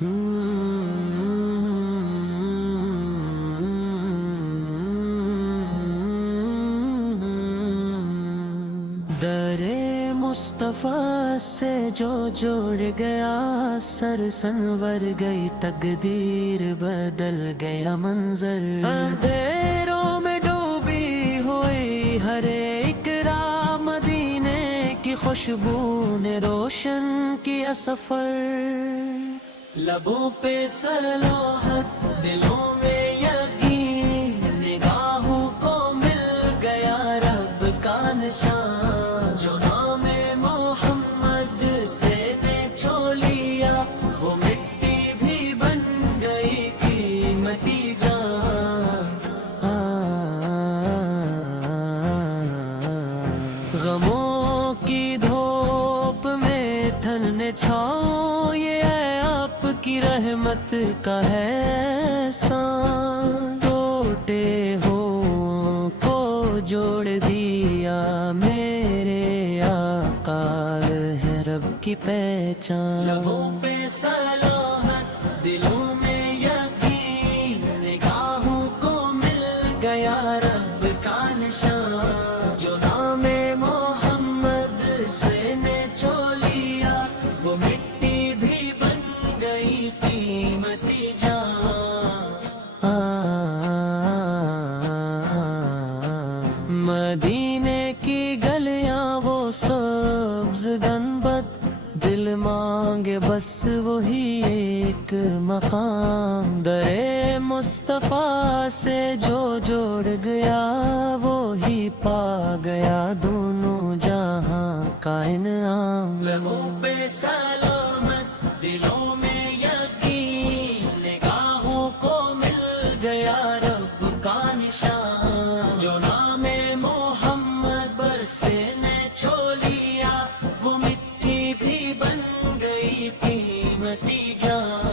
در مصطفیٰ سے جو جوڑ گیا، سر سنور گئی تقدیر، بدل گیا منظر۔ اندھیروں میں ڈوبی ہوئی ہر ایک راہ، مدینے کی خوشبو نے روشن کیا سفر۔ لبوں پہ صلوات، دلوں میں یقین، نگاہوں کو مل گیا رب کا نشان۔ جو نام محمد سے نے چھو لیا، وہ مٹی بھی بن گئی قیمتی جان۔ غموں کی دھوپ میں تھننے چھاؤں، یہ ہے آپ کی رحمت کا احسان۔ ٹوٹے ہوں کو جوڑ دیا، میرے آقا ہے رب کی پہچان۔ لبوں پہ صلوات، دلوں میں یقین، نگاہوں کو مل گیا رب کا نشان۔ جو نام محمد سے نے چھو لیا، وہ مٹی بھی بن گئی قیمتی جان۔ مدینے کی گلیاں وہ سبز گنبد، دل مانگے بس وہی ایک مقام۔ در مصطفیٰ سے جو جوڑ گیا، وہی پا گیا دونوں جہاں کا انعام۔ لبوں پہ سلامت، دلوں میں یقین، نگاہوں کو مل گیا رب کا نشان۔ جو نام محمد پر سے نے چھو لیا، وہ مٹی بھی بن گئی قیمتی جان۔